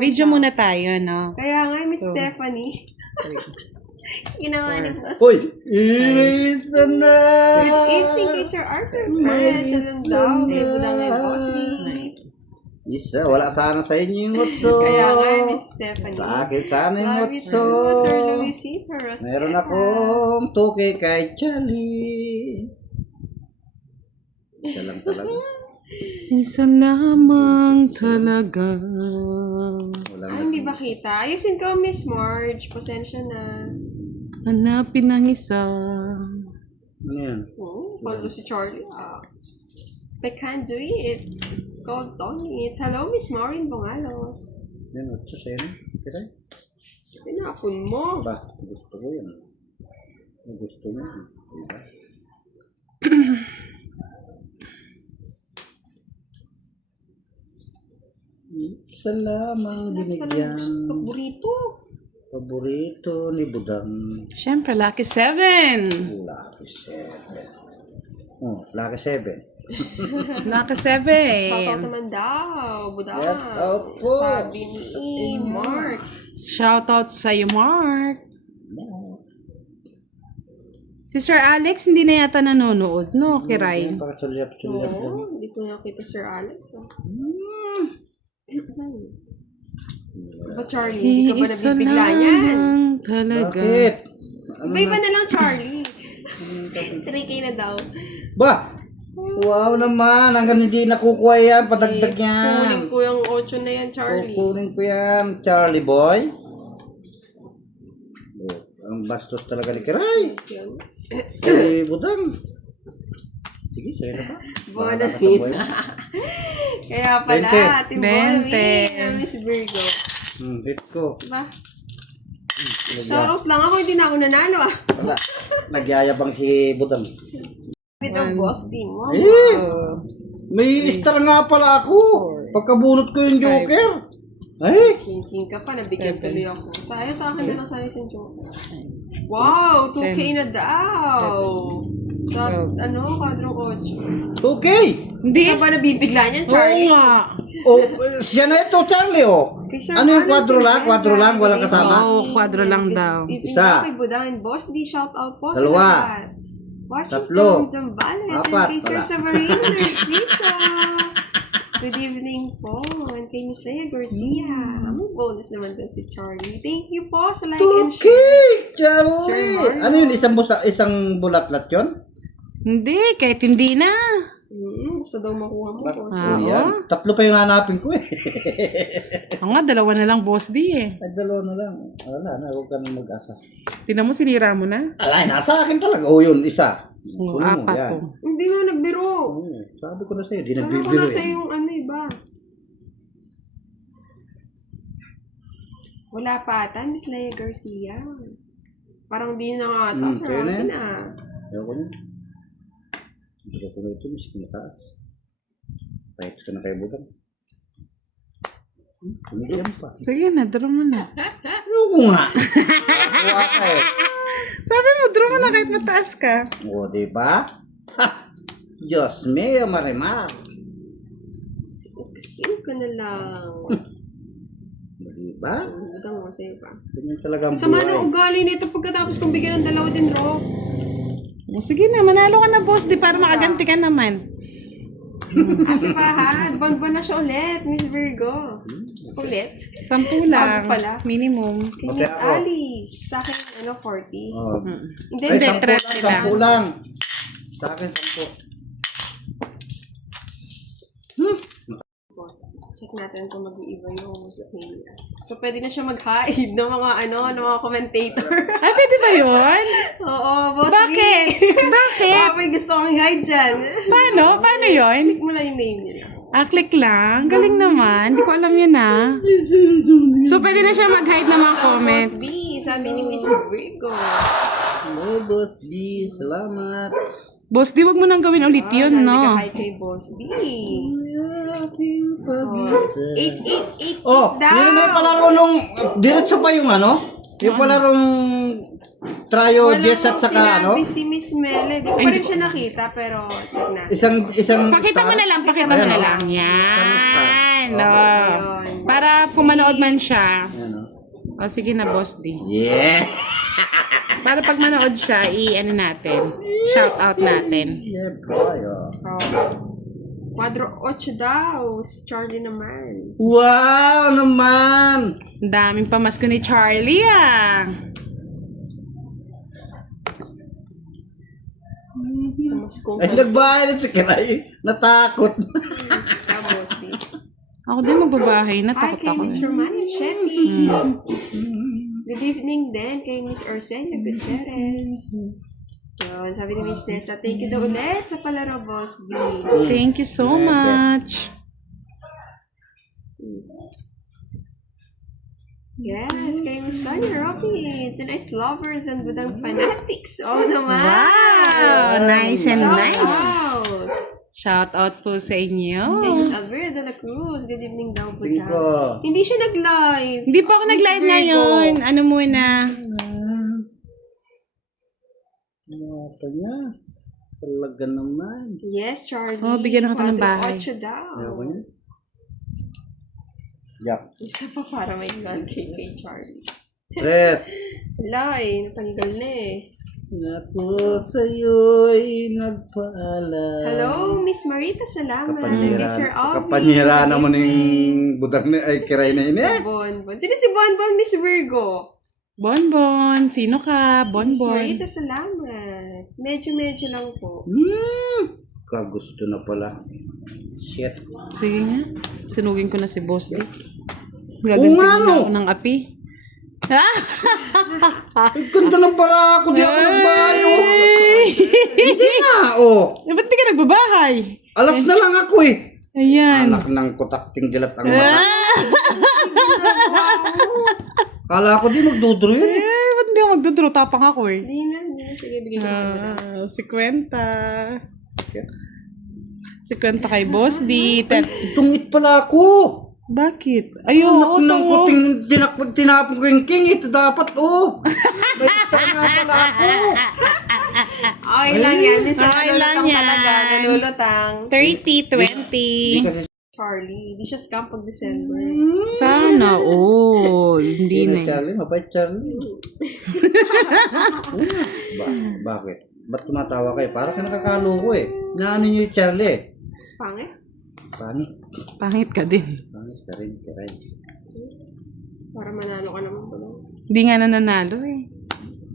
Video muna tayo, no? Kaya nga, Miss Stephanie. Ginawa ni Boss. Uy! Isa na! Good evening kay Sir Arthur Perez. Alam daw, may budang may Boss Isa, wala sana sa inyo yung utso. Kaya nga, Miss Stephanie. Sa akin sana yung Love you utso. too, Sir Luisito Rosetta. Meron akong tuki kay Charlie. Isa lang talaga. Isa lamang talaga. Wala Ay, hindi ba kita? Ayusin ko, Miss Marge. Pasensya na. Hanapin ang isa. Ano yan? Oh, follow si Charlie. I can't do it. It's called Tony. It's hello, Miss Maureen Bongalos. Yan, utso sa'yo na. Kira? Tinapon mo. Ba, gusto ko yan. Gusto mo. Diba? Isa lamang binigyan. Paborito. Paborito ni Budang. Siyempre, Lucky 7. Lucky 7. Oh, Lucky 7. Lucky Shoutout 7. naman daw. Budang. Shoutout po. Sabi ni Mark. Shoutout sa'yo, Mark. Si Sir Alex, hindi na yata nanonood, no? Kiray. Pakasulyap-sulyap lang. Oo, hindi ko nakita Sir Alex. Ba, Charlie? Hindi ka ba Isa nabibigla yan? lamang talaga. Bakit? Ano Iba-iba na lang, Charlie. 3K na daw. Ba? Wow naman. Hanggang hindi nakukuha yan. Padagdag Kunin yan. ko yung 8 na yan, Charlie. Kukunin ko yan. Charlie boy. Oh, ang bastos talaga ni Kiray. Yan. Ay, Budang. Sige, sa'yo na ba? Bona Bahala ka sa buhay mo. Kaya pala, 20. Timon, Miss Virgo. Hit ko. Ba? Shoutout lang ako, hindi na ako nanalo ah. Wala. Nagyayabang si Budang. Bit of boss team mo. Eh! May star nga pala ako. Pagkabunot ko yung Joker. Ay! Thinking ka pa, nabigyan tuloy ako. Sayang sa akin na nasali sa Joker. Wow, 2K na daw. Sa, quadrong 8. Okay! Hindi ka ba nabibigla niyan, Charlie? Oo nga. Oh, siya na ito, Charlie, oh. Kay Sir Ano yung Alan kwadro lang? Teresa. Kwadro lang? Walang kasama? Oo, kwadro lang daw. If Isa. kay Budahan, boss, di shout out po Dalawa. sa lahat. Watching Tatlo. from Zambales Apat. and kay Sir Wala. Severino Narciso. Good evening po. And kay Miss Leia Garcia. May bonus naman din si Charlie. Thank you po sa like and share. Okay, Sir Charlie. Marlon. Ano yun? Isang bulatlat yun? Hindi, kahit hindi na. Gusto daw makuha mo, boss. Ah. Oh, yan. Tatlo pa yung hanapin ko eh. Oo nga, dalawa na lang, boss D eh. Ay, dalawa na lang. Wala na, huwag ka na mag-asa. Tinan mo, sinira mo na. Alay, nasa akin talaga. Oh, yun, isa. Oo, Kunin mo, apat yan. to. Hindi nga nagbiro. Sabi ko na sa'yo, di Sabi ko nagbibiro na sa eh. yung iba. Wala pa ata, Miss Leia Garcia. Parang di na nga ata, Sir kaya na Alvin yan. ah. Ayaw ko na. Ayaw ko na ito, miski mataas. Pahit ka na kayo budang. Kumigyan pa. Sige na, draw mo na. Ayaw ko nga. Kuha ka eh. Sabi mo, draw mo na kahit mataas ka. O, diba? Ha! Diyos mío, Marimar. Sim ko na lang. Diba? Butang mo sa'yo pa. Ganyan talaga ang Sama ng buhay. ugali nito pagkatapos kong bigyan ng dalawa din, Ro. O sige na, manalo ka na, boss D, para makaganti ka naman. Asipahan, bon-bon na siya ulit, Miss Virgo. Ulit. 10 lang. Bago pala. Minimum. Kay Pati Miss ako. Alice. Sa akin, 40. Oh. Hindi, Ay, Hindi, 10 30 lang, lang. 10 lang. Sa akin, 10. Boss, check natin kung mag-iiba yung Wikipedia. So, pwede na siya mag-hide ng mga, ng mga commentator. Ay, pwede ba yun? Oo, boss. Bakit? Bakit? Oh, may gusto kong i-hide dyan. Paano? Paano yun? Click mo lang yung name nila. Click lang. Galing naman. Hindi ko alam yun ah. So, pwede na siya mag-hide ng mga comment. Boss B, sabi ni Miss Virgo. Hello, Boss B. Salamat. Boss, di wag mo nang gawin ulit yun, no? Nag-hi kay Boss B. Aking pag-isa. 888 Oh, daw. yun may palaro nung, diretso pa yung yung palarong Trio, Jess at saka sinabi si Miss Mele. Di ko pa rin siya nakita, pero check natin. isang Pakita mo star. na lang, pakita mo Ayan, na oh. lang. Yan. Isang star. No. Ayun. Para kung manood man siya. Ayan, O, sige na, Boss D. Yeah! Para pag manood siya, ano natin, shout out natin. Yeah, boy. Oh. Quadro 8 daw. Si Charlie naman. Wow naman! Ang daming pamasko ni Charlie, ah. Mas kung Ay, nagbahay si Kiray. Natakot. Boss D. Ako din magbabahay na, Hi takot kay ako. Miss Romana Shetty. Good evening din kay Miss Orsenia Gutierrez. Yun, sabi ni Miss Nessa, thank you daw ulit sa palaro, Boss B. Thank you so much. Yes, kay Miss Sonia Robbie. Tonight's lovers and budang fanatics. Oh naman! Wow! Nice and Shout nice. out! Shout out po sa inyo. Kay Miss Alvera de la Cruz. Good evening daw, budang. 5. Hindi siya nag-live. Hindi pa ako Miss nag-live Virgo. ngayon. Ano muna? Ano niya? Talaga naman. Yes, Charlie. Oh, bigyan ako ng Quadro bahay. 8 daw. Ayoko niya. Yup. Isa pa para may 1K kay Charlie. Yes. Wala eh, natanggal na eh. Ako sa'yo'y nagpaalam. Hello, Miss Marita, salamat. Kay Sir Alvin. Kapanira naman yung budang na ay Kiray na ini. Si Bonbon. Sino si Bonbon, Miss Virgo? Bonbon. Sino ka? Miss Bonbon. Marita, salamat. Medyo lang po. Kagusto na pala. Shit. Sige nga. Sinugin ko na si Boss D. Oo Gagantin nga, na no. ako ng api. Ay, ganda ng para ako. Di ako nagbayo. Hindi nga, oh. Ba't di ka nagbabahay? Alas na lang ako eh. Ayan. Anak ng kutakting dilat ang mata. Kala ko di magdudro yun eh. Ba't di ako magdodro? Tapang ako eh. Hindi na. Sige, bigyan ko kayo. Si Kwenta. Si Kwenta kay Boss D. Tungit pala ako. Bakit? Ayun, Anak ng oo. kuting tinapon ko yung king. Ito dapat, oh. May star nga pala ako. Okay lang yan. Minsan Okay lang nalulutang yan. talaga. Nalulutang. 30-20. Charlie. Hindi siya scam pag December. Sana all. Hindi na. Charlie, mabait Charlie. Bakit? Ba't tumatawa kayo? Para ka nakakaloko eh. Naano nyo yung Charlie? Pangit? Pangit. Pangit ka din. Pangit ka rin. Para manalo ka naman pala. Hindi nga nananalo eh.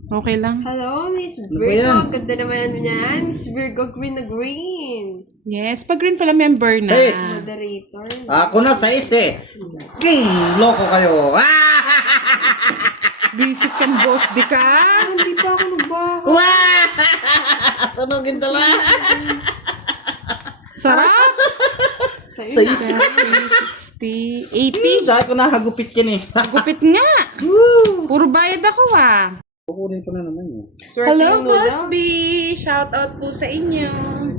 Okay lang. Hello, Miss Ano ba yan? Virgo. Ganda naman yan. Miss Virgo, green na green. Yes, pag green pala member na. Yes. Moderator. Ako na sa eh. Loko kayo. Visit kang Boss D ka. Hindi pa ako nagbahay. Tunogin tala. Sarap. Sa'yo Sa na. isa. 60, 80. Sabi ko na hagupit yan eh. Gupit nga. Puro bayad ako ah. Kukunin ko na naman yun. Swerte Hello, yung Boss noodles. B. Shout out po sa inyo.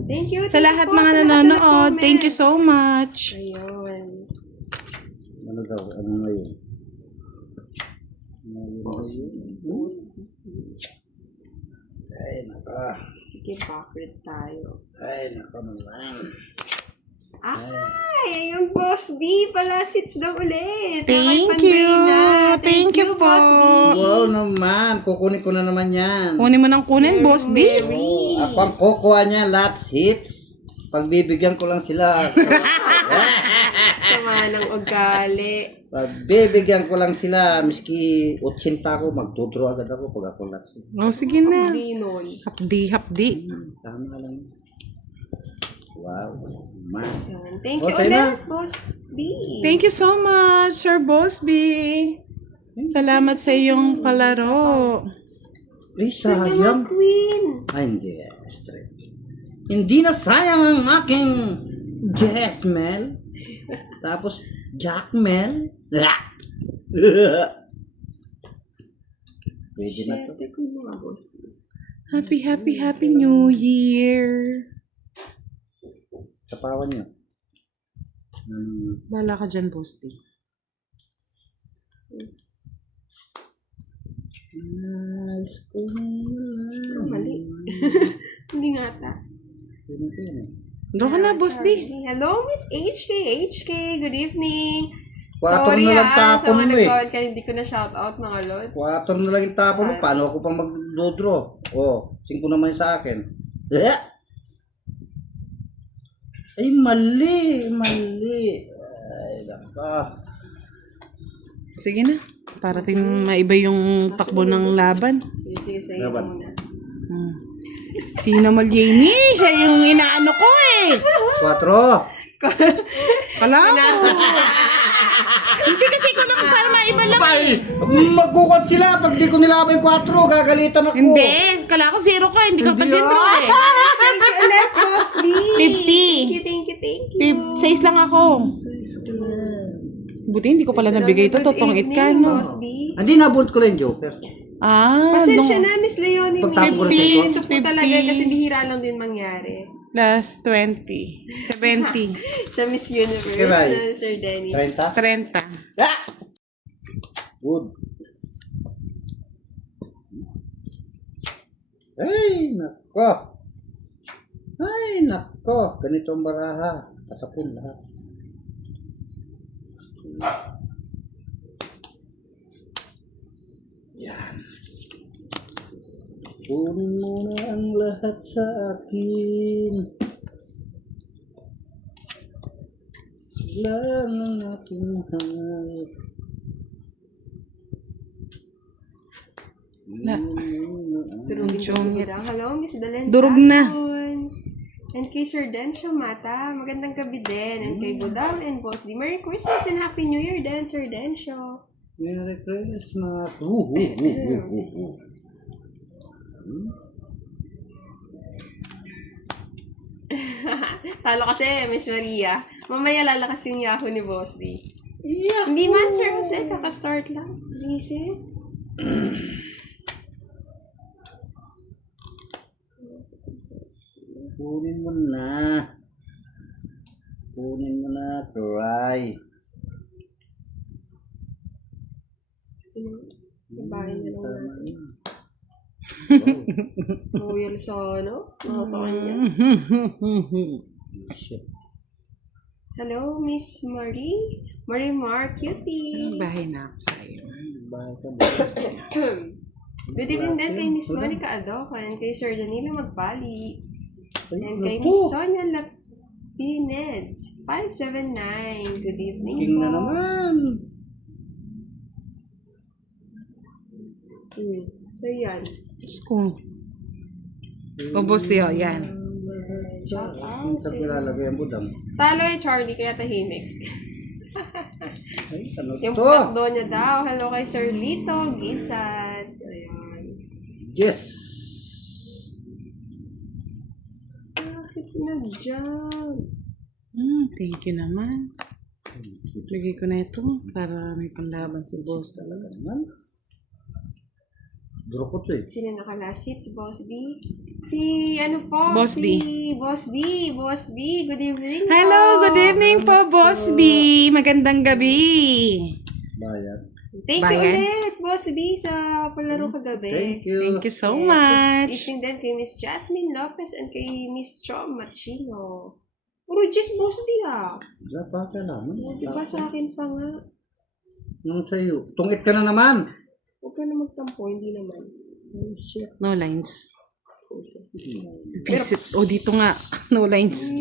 Thank you. Sa lahat po mga sa lahat ng nanonood, comment. thank you so much. Ayun. Ano daw? Ano ngayon? Ay, naka. Sige, backward tayo. Ay, naka naman. Ay, yung Boss B pala sits daw ulit. Thank Nakay you. Panday na. Thank you po. Boss B. Wow naman. Kukunin ko na naman yan. Kunin mo ng kunin, Boss D. Oh, ako ang kukuha niya. Lots hits. Pagbibigyan ko lang sila. Sama ng ugali. Pagbibigyan ko lang sila. Miski 80 ako, magdudro agad ako pag ako lots hits. Oh, sige na. Hindi nun. Hapdi. Tama lang. Wow. Man. Yan. Thank you Okay na. ulit, Boss B. Thank you so much, Sir Boss B. Salamat sa iyong palaro. Ay, Ganda sayang. ng Queen. Ay, hindi. Straight. Hindi na sayang ang aking Jessmel. Tapos, Jackmel. Pwede na to. Shit, ito mga Boss B. Happy New Year. Kapawan nyo. Bala ka dyan, Boss D. Mali. Hindi nga ta. Doon ka na, Boss D. Hello, Miss HK. HK, good evening. Sorry na lang sa tapon mga mo eh. nag-comment ka, hindi ko na shoutout mga lods. 4 na lang yung tapon mo. Paano ako pang mag-draw? Oh, 5 naman yung sa akin. Eh! Ay, mali. Ay, naka. Sige na. Parating maiba yung takbo ng laban. Sige, sa'yo Laban. muna. Si Namal Jamie, siya yung inaano ko eh. 4. Kala ko. Hindi kasi ko lang para maiba lang eh. Magkukot sila pag di ko nilaban yung 4. Gagalitan ako. Hindi, kala ko 0 ka. Hindi ka pa Hindi, dentro eh. Thank you ulit, Boss B. 50. 6 lang ako. Buti hindi ko pala nabigay ito. Totong it ka, no? Boss B. Hindi, nabunot ko lang yung Joker. Pasensya na, Miss Leonie. Pagtapo ko na sa ito. Ito po talaga kasi bihira lang din mangyari. Plus 20. 70. Sa Miss Universe Kiray. na Sir Dennis. 30. 30. Ah! Good. Ay, nako. Ganito ang baraha. Patapon lahat. Yan. Kunin mo na ang lahat sa akin. Lang ang aking hanap. Durugin po si Budang. Hello, Miss Belen. Durog na. And kay Sir Densyo Mata, magandang gabi din. And kay Budang and Boss D. Merry Christmas and Happy New Year din, Sir Densyo. Merry Christmas. Talo kasi, Miss Maria. Mamaya lalakas yung Yahoo ni Boss D. Hindi man, Sir Jose. Kaka-start lang. Busy. Kunin mo na. Kunin mo na, try. Babae na lang natin. Royal sa ano? Sa kanya. Shit. Hello, Miss Marie. Marie Mar, cutie. Bahay na ako sa'yo. Bakit ka ba? Good evening din kay Miss Monica Adocan, kay Sir Danilo Magpali, and kay Ito. Miss Sonia Lapined, 579. Good evening King po. na naman. So, yan. Diyos ko. Ubus di ho, yan. Shout out. Ang sa pilalagay ang budang. Talo eh, Charlie, kaya tahimik. Ay, ano Yung to? plakdo niya daw. Hello kay Sir Lito Gisat. Ayan. Yes. Bakit na dyan? Thank you naman. Bigay ko na ito para may panglaban si boss talaga. Naman. Draw ko to eh. Sino naka-last hit? Si Boss B? Si ano po? Boss si Boss D. Boss B. Good evening po. Hello, good evening po, Boss B. Magandang gabi. Bayan. Thank you Bayan. ulit, Boss B, sa palaro kagabi. Thank you. Thank you so Good much. evening din kay Miss Jasmine Lopez and kay Miss Chom Machino. Puro just Boss D ah. Wala pa kailangan. Diba sa akin pa nga? Ano sa'yo? Tungit ka na naman. Huwag ka na magtampo, hindi naman. Oh, shit. No lines. Visit. Oh, dito nga. No lines.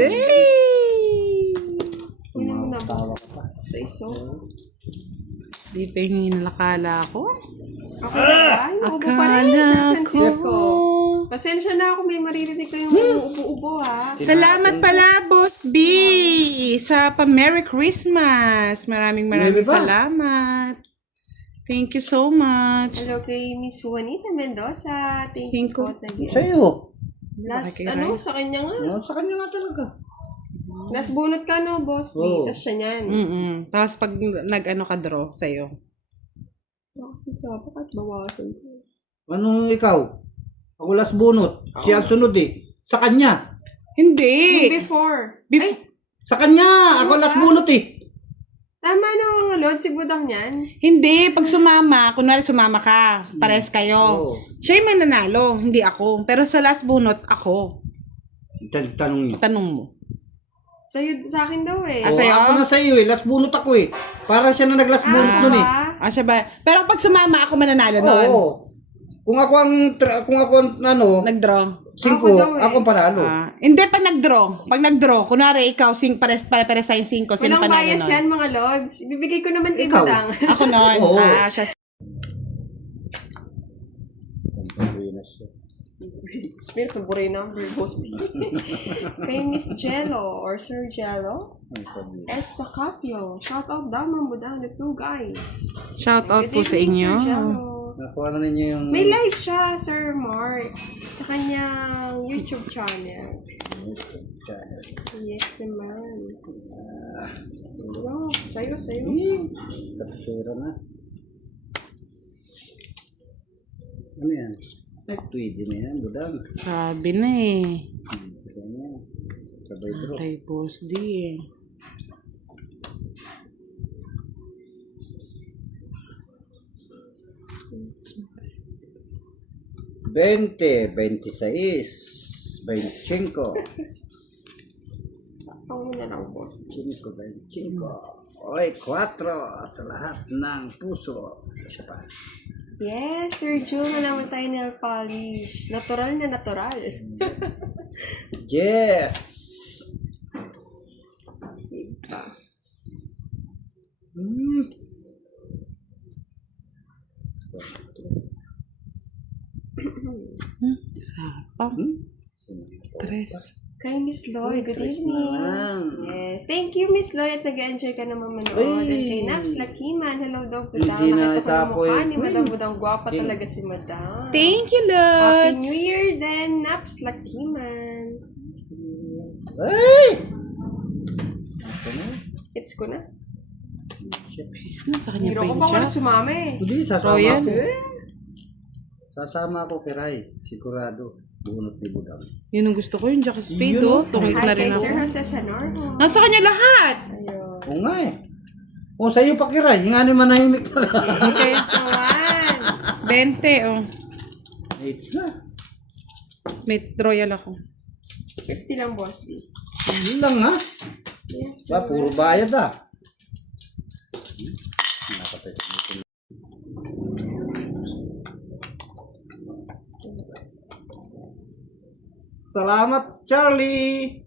Hey! Yun mo na, Boss. Sa iso. Di pa yung inalakala ko. Ako na ba? Yung ubo pa rin, Sir Akala Francisco. ko. Pasensya na ako, may maririnig kayong ubo-ubo ha. Salamat pala, Boss B, sa pa-Merry Christmas. Maraming Really ba? salamat. Thank you so much. Hello kay Miss Juanita Mendoza. Thank you Cinco. po. Nag- Sa'yo. Last, Bakit ano, sa kanya nga. No, sa kanya nga talaga. Last bunot ka, no, Boss? Oo. Tapos siya niyan. Tapos pag nag-ano ka draw sa'yo. Ako sasabak at bawasan ko. Ano ikaw? Ako last bunot. Siya ang sunod eh. Sa kanya. Hindi. Yung before. Sa kanya. Ako last bunot eh. Tama na mga Lord, si Budang niyan. Hindi. Pag sumama, kunwari sumama ka, pares kayo. Oo. Siya yung mananalo, hindi ako. Pero sa last bunot, ako. Tanong niyo. Tanong mo. Sa akin daw eh. Ah, sa'yo? Ako na sa iyo eh. Last bunot ako eh. Parang siya na nag-last bunot nun eh. Ah, siya ba? Pero pag sumama ako mananalo noon. Oo. Kung ako ang ano, Nag-draw. 5, Ako daw eh. ako ang panalo. Hindi, pag nag-draw, kunwari ikaw, pares tayong 5, sino Walang panalo bias nun? yan mga lods. Ibibigay ko naman kay Ikaw. Madang. Ako nun. Oo. Siya. Spirit of Buray number, Bosti. Kay Miss Jello or Sir Jello. Estacapio. Shout out daw mga Madang na 2 guys. Shout out Good po sa evening, inyo. Sir Jello. Nakuha na ninyo yung... May live siya, Sir Mark. Sa kanyang YouTube channel. Yes naman. Wow, sa'yo. Kapsura na. Ano yan? Ay, tweedy na yan, budang. Sabi na eh. Sabay bro. Kay Boss D eh. $20, $26, $25. Ako na lang, boss. 5, 25. Oy, 4 sa lahat ng puso. Isa pa. Yes, Sir June, naman tayo nail polish. Natural na natural. Yes! Diba? Sapang. 3. Kay Miss Loy, good evening. naman. Yes, thank you Miss Loy at nag-enjoy ka naman manood. Uy. At kay Naps Lakiman, hello daw Budang. Hindi na Nakita ko isa ng po mukha eh. ni Madam Uy. Budang. Gwapa King. talaga si Madam. Thank you, Happy Lods. New Year then, Naps Lakiman. Ay! It's ko na. Bis na sa kanya Hiro pa ko yun pa ako siya. na sumama eh. Hindi, sasama Royal. ako. Sasama ako kay Rai. Sigurado. Bunot ni Budang. Yun ang gusto ko, yung Jackie Spade, Yun. oh. Tungit Hi na kay rin Sir ako. Jose Sanorno. Nasa kanya lahat. Ayun. Oo nga eh. O sa'yo pa kay Rai. Nga ni manahimik na lang. Okay. Yes naman. 20, oh. It's na. May royal ako. 50 lang, boss D. Yun lang ha. Yes. Ba, puro bayad ah. Salamat, Charlie!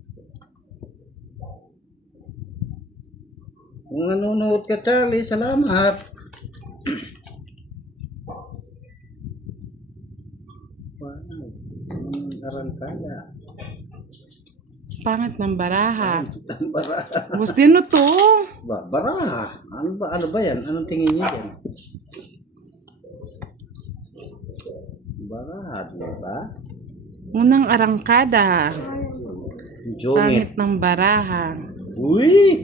Kung nanonood ka, Charlie, salamat! Wow, arangkada. Pangit ng baraha. Baraha. Boss din no to. Baraha. Ano ba yan? Anong tingin niyo yan? Baraha, di ba? Unang arangkada. Jongit. Pangit ng baraha. Uy!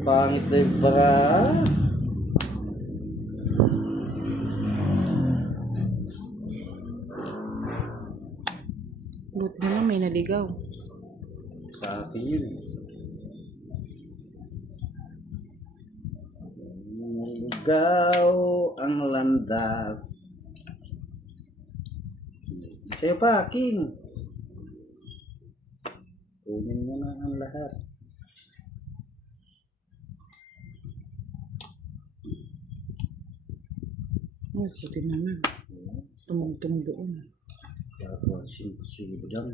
Pangit na yung baraha. Buti naman may naligaw. Sa akin yun eh. Ligaw ang landas. Sa'yo pa, King. Kunin mo na ang lahat. Oh, buti naman. Tumungtong doon. Tapos, Budang.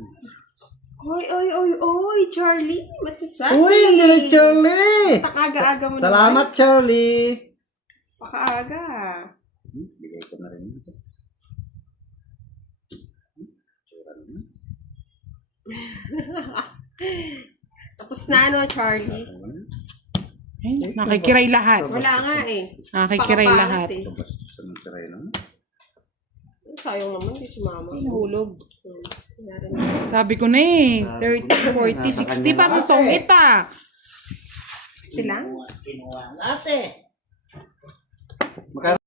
Oy, Charlie. Matsasabi. Uy, hindi na Charlie! Takaga-aga mo Salamat, Charlie! naman. Pakaaga. Bigay ko na rin ito. Tapos na ano, Charlie. Ay, nakikiray lahat. Wala nga eh. Nakikiray Pakapalat lahat. eh. Basta ng tiray na. Sayang naman, di sumama. Hulog. Nangyari na. Sabi ko na eh. 30, 40, 60 pa kung tungit ah. 60 lang? Kinuha natin. Magkano?